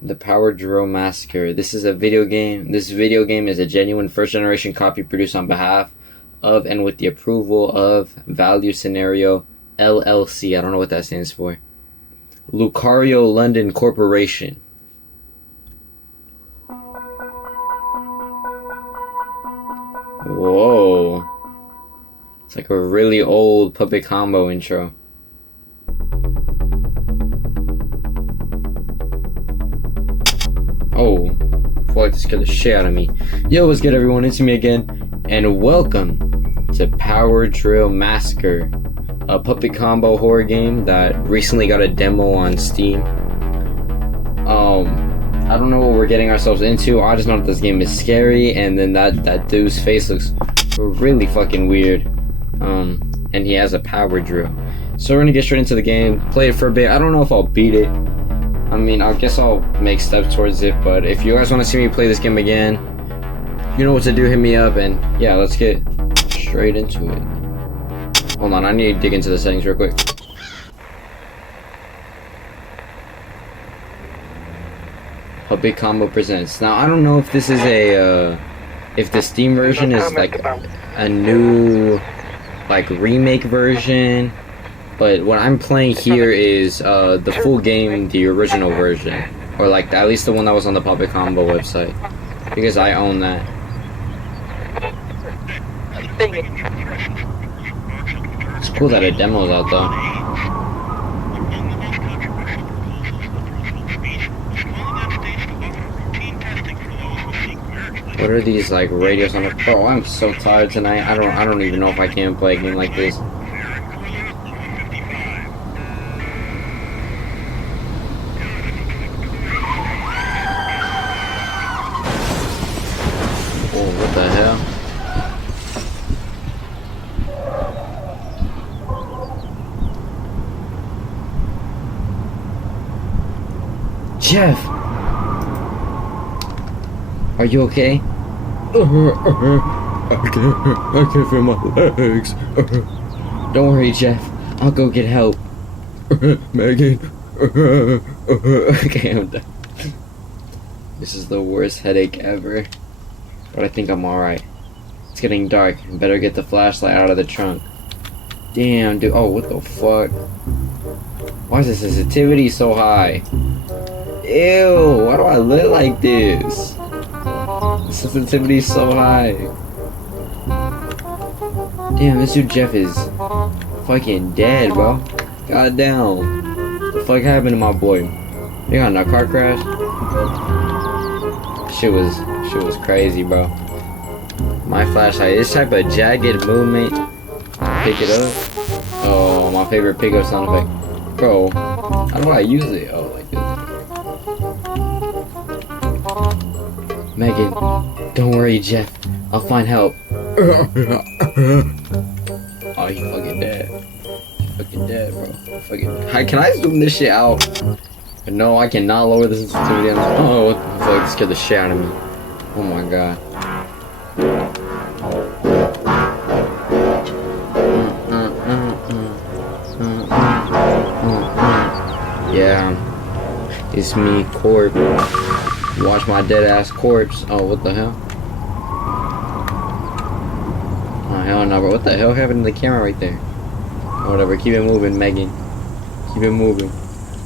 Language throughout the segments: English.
The Power Drill Massacre. This is a video game. This video game is a genuine first-generation copy produced on behalf of and with the approval of Value Scenario LLC. I don't know what that stands for. Lucario London Corporation. Whoa. It's like a really old Puppet Combo intro. Oh, fuck, this scared the shit out of me. Yo, what's good, everyone? It's me again, and welcome to Power Drill Massacre, a Puppet Combo horror game that recently got a demo on Steam. I don't know what we're getting ourselves into. I just know that this game is scary, and then that dude's face looks really fucking weird. And he has a power drill. So we're gonna get straight into the game, play it for a bit. I don't know if I'll beat it. I mean, I guess I'll make steps towards it, but if you guys want to see me play this game again, you know what to do, hit me up, and yeah, let's get straight into it. Hold on, I need to dig into the settings real quick. Puppet Combo presents. Now, I don't know if this is if the Steam version is like a new, like, remake version. But what I'm playing here is the full game, the original version, or like at least the one that was on the Puppet Combo website, because I own that. It's cool that a demo's out though. What are these like radios on the? Bro, I'm so tired tonight. I don't even know if I can play a game like this. What the hell? Jeff! Are you okay? I can't feel my legs. Don't worry, Jeff. I'll go get help. Megan. Okay, I'm done. This is the worst headache ever. But I think I'm alright. It's getting dark. Better get the flashlight out of the trunk. Damn, dude. Oh, what the fuck? Why is the sensitivity so high? Ew, why do I look like this? The sensitivity is so high. Damn, this dude Jeff is fucking dead, bro. God damn. What the fuck happened to my boy? He got in a car crash? Shit was crazy, bro. My flashlight, this type of jagged movement, pick it up. Oh, my favorite pickup sound effect. Bro, how do I use it? Oh, like this. Megan, don't worry, Jeff. I'll find help. Oh, you fucking dead. You fucking dead, bro. Can I zoom this shit out? No, I cannot lower the sensitivity on this. Oh, what the fuck? This scared the shit out of me. Oh my god. Yeah. It's me, Corp. Watch my dead ass corpse. Oh, what the hell? Oh, hell no, bro. What the hell happened to the camera right there? Oh, whatever. Keep it moving, Megan. Keep it moving.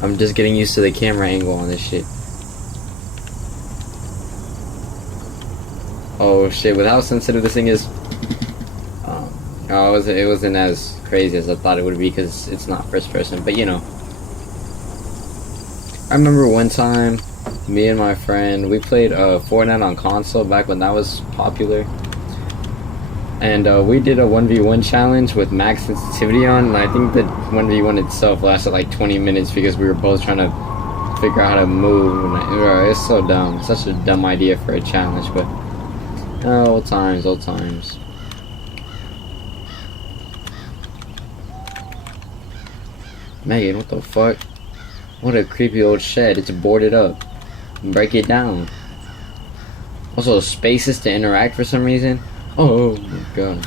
I'm just getting used to the camera angle on this shit. Oh shit, with how sensitive this thing is. It wasn't as crazy as I thought it would be because it's not first person, but you know. I remember one time, me and my friend, we played Fortnite on console back when that was popular. And we did a 1v1 challenge with max sensitivity on, and I think the 1v1 itself lasted like 20 minutes because we were both trying to figure out how to move. And it's so dumb. Such a dumb idea for a challenge, but old times, old times. Megan, what the fuck? What a creepy old shed. It's boarded up. Break it down. Also, spaces to interact for some reason. Oh my god.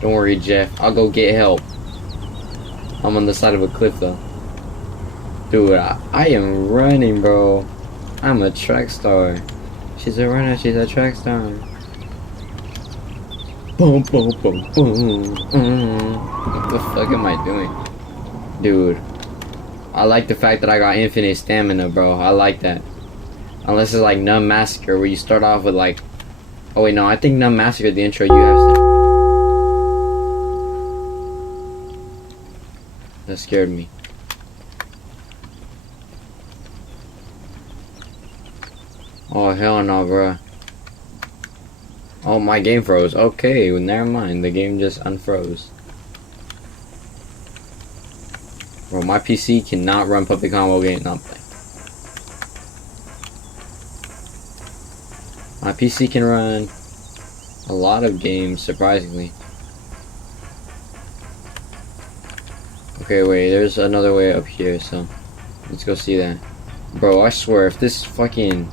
Don't worry, Jeff. I'll go get help. I'm on the side of a cliff though. Dude, I am running, bro. I'm a track star. She's a runner, she's a track star. Boom, boom, boom, boom. What the fuck am I doing? Dude, I like the fact that I got infinite stamina, bro. I like that. Unless it's like Numb Massacre, where you start off with like... Oh wait, no, I think Numb Massacre, the intro, you have to... That scared me. Oh, hell no, bro. Oh, my game froze. Okay, well, never mind. The game just unfroze. Bro, my PC cannot run Puppet Combo game. Not play. My PC can run a lot of games, surprisingly. Okay, wait, there's another way up here, so let's go see that. Bro, I swear, if this fucking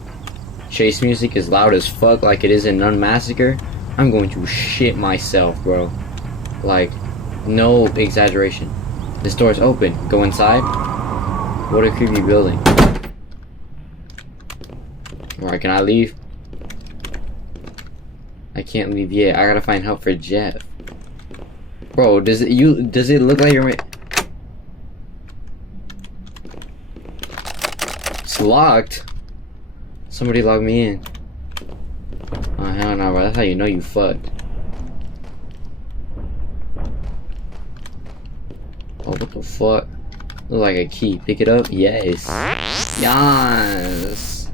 chase music is loud as fuck like it is in Nun Massacre, I'm going to shit myself, bro. Like, no exaggeration. This door's open. Go inside. What a creepy building. Alright, can I leave? I can't leave yet. I gotta find help for Jeff. Bro, does it look like you're... It's locked. Somebody logged me in. Oh, hell no, bro. That's how you know you fucked. Oh, what the fuck? Look like a key. Pick it up? Yes. Yes.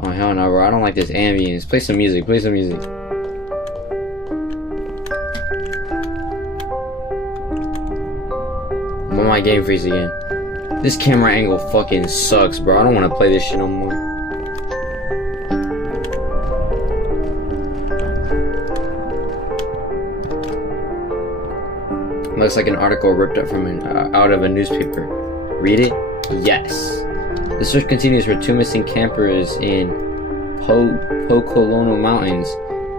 Oh, hell no, bro. I don't like this ambience. Play some music. Play some music. I'm on my game freeze again. This camera angle fucking sucks, bro. I don't want to play this shit no more. Looks like an article ripped up from out of a newspaper. Read it? Yes. The search continues for two missing campers in Pocolano Mountains.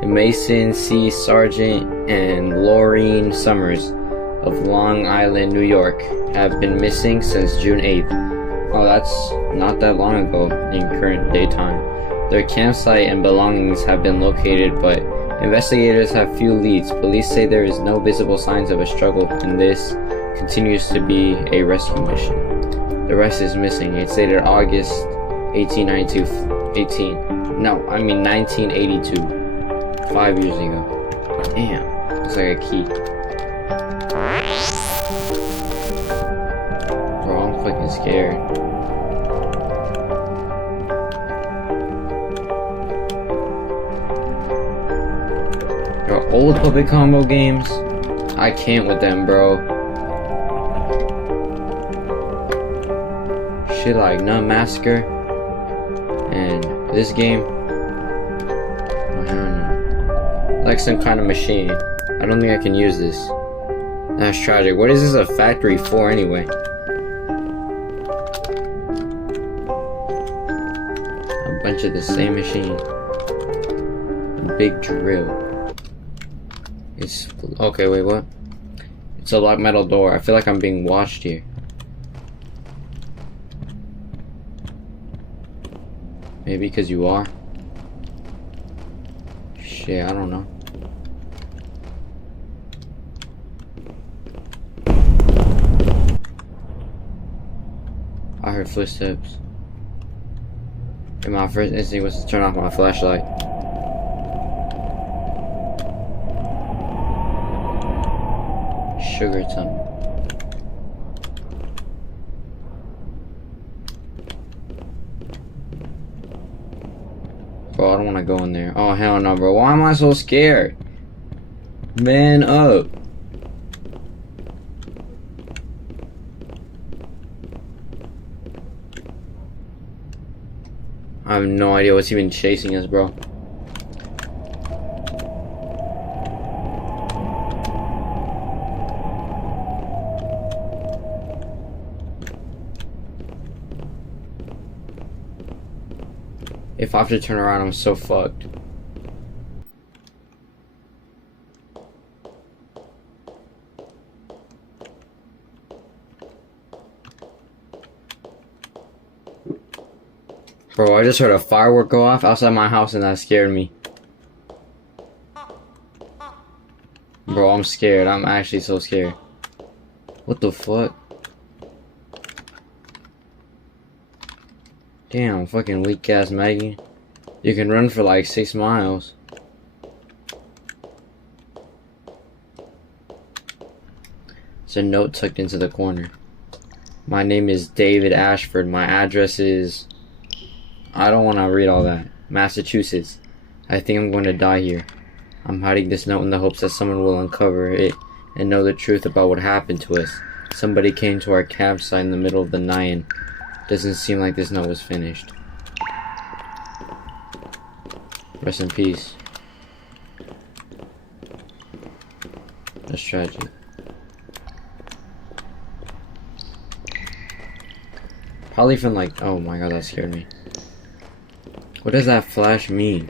Mason C. Sargent and Laureen Summers of Long Island, New York, have been missing since June 8th. Oh, that's not that long ago in current day time. Their campsite and belongings have been located, but investigators have few leads. Police say there is no visible signs of a struggle, and this continues to be a rescue mission. The rest is missing. It's dated August 1982. 5 years ago. Damn, looks like a key. Bro, I'm fucking scared. Yo, old Puppet Combo games, I can't with them, bro. Shit like Nun Massacre and this game. I don't know. Like some kind of machine. I don't think I can use this. That's tragic. What is this a factory for anyway? A bunch of the same machine. A big drill. It's... Okay, wait, what? It's a locked metal door. I feel like I'm being watched here. Maybe because you are? Shit, I don't know. I heard footsteps. And my first instinct was to turn off my flashlight. Sugar tunnel. Bro, I don't want to go in there. Oh, hell no, bro. Why am I so scared? Man up. I have no idea what's even chasing us, bro. If I have to turn around, I'm so fucked. Bro, I just heard a firework go off outside my house and that scared me. Bro, I'm scared. I'm actually so scared. What the fuck? Damn, fucking weak ass Maggie. You can run for like 6 miles. There's a note tucked into the corner. My name is David Ashford. My address is... I don't want to read all that. Massachusetts. I think I'm going to die here. I'm hiding this note in the hopes that someone will uncover it and know the truth about what happened to us. Somebody came to our campsite in the middle of the night and doesn't seem like this note was finished. Rest in peace. That's tragic. Probably from like... Oh my god, that scared me. What does that flash mean?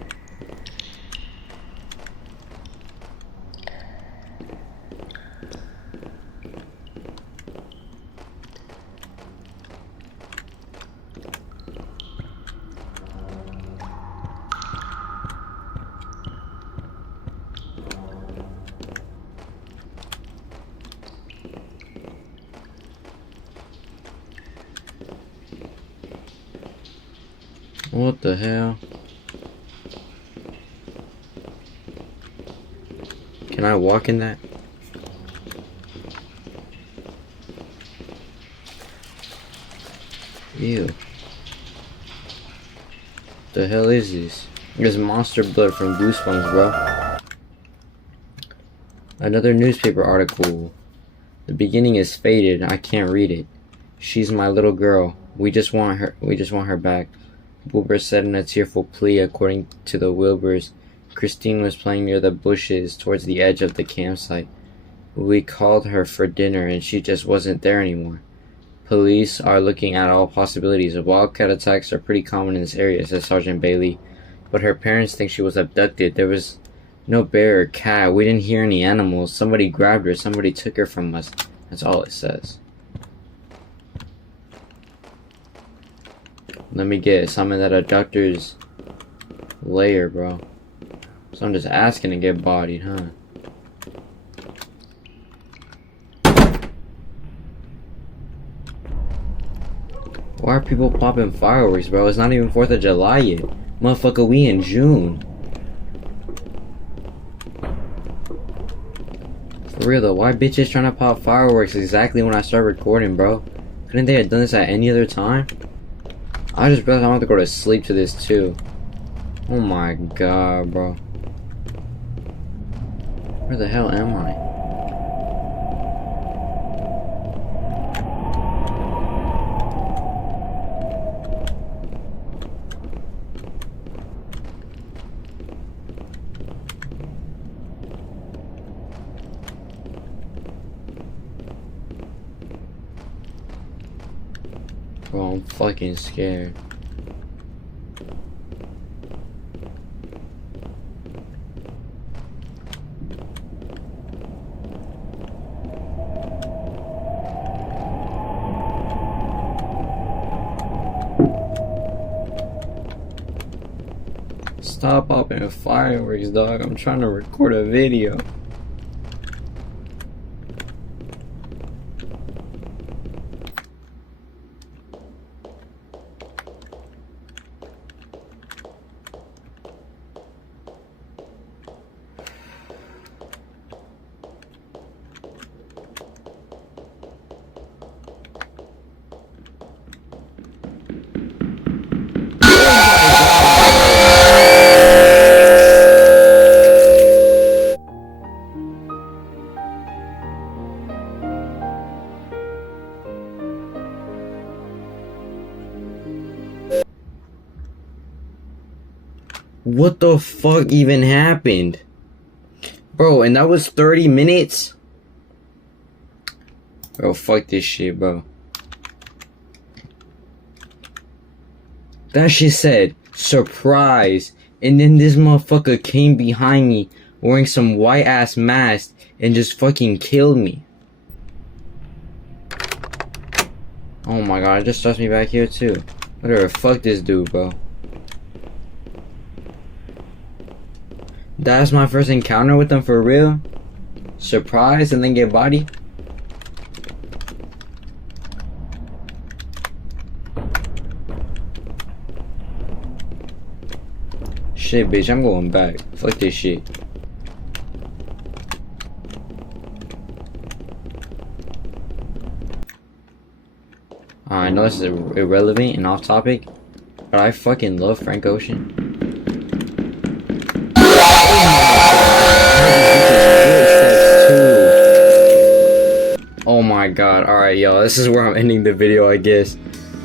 What the hell? Can I walk in that? Ew. The hell is this? There's monster blood from Goosebumps, bro. Another newspaper article. The beginning is faded. I can't read it. She's my little girl. We just want her back. Wilbur said in a tearful plea. According to the Wilburs, Christine was playing near the bushes towards the edge of the campsite. We called her for dinner and she just wasn't there anymore. Police are looking at all possibilities. Wildcat attacks are pretty common in this area, says Sergeant Bailey. But her parents think she was abducted. There was no bear or cat. We didn't hear any animals. Somebody grabbed her. Somebody took her from us. That's all it says. Let me guess. I'm in that abductor's lair, bro. So I'm just asking to get bodied, huh? Why are people popping fireworks, bro? It's not even 4th of July yet. Motherfucker, we in June. For real though, why bitches trying to pop fireworks exactly when I start recording, bro? Couldn't they have done this at any other time? I just realized I want to go to sleep to this too. Oh my god, bro. Where the hell am I? Bro, I'm fucking scared. Stop popping fireworks, dog. I'm trying to record a video. What the fuck even happened? Bro, and that was 30 minutes? Bro, fuck this shit, bro. That shit said, surprise. And then this motherfucker came behind me wearing some white ass mask and just fucking killed me. Oh my god, it just starts me back here too. Whatever, fuck this dude, bro. That's my first encounter with them for real? Surprise and then get bodied? Shit, bitch, I'm going back. Fuck this shit. I know this is irrelevant and off topic, but I fucking love Frank Ocean. Oh my god, alright y'all, this is where I'm ending the video, I guess.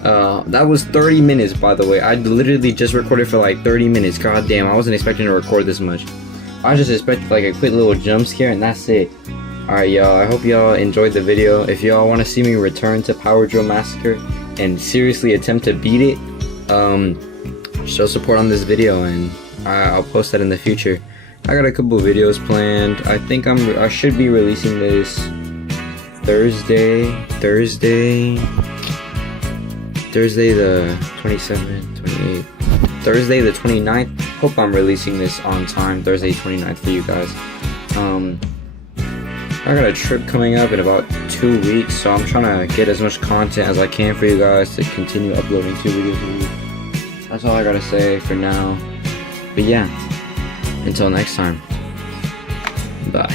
That was 30 minutes, by the way. I literally just recorded for like 30 minutes. God damn, I wasn't expecting to record this much. I just expected like a quick little jump scare and that's it. Alright y'all, I hope y'all enjoyed the video. If y'all want to see me return to Power Drill Massacre and seriously attempt to beat it, show support on this video and I'll post that in the future. I got a couple videos planned. I think I should be releasing this Thursday the 27th, 28th, Thursday the 29th. Hope I'm releasing this on time, Thursday 29th for you guys. I got a trip coming up in about 2 weeks, so I'm trying to get as much content as I can for you guys to continue uploading 2 videos a week. That's all I gotta say for now. But yeah, until next time, bye.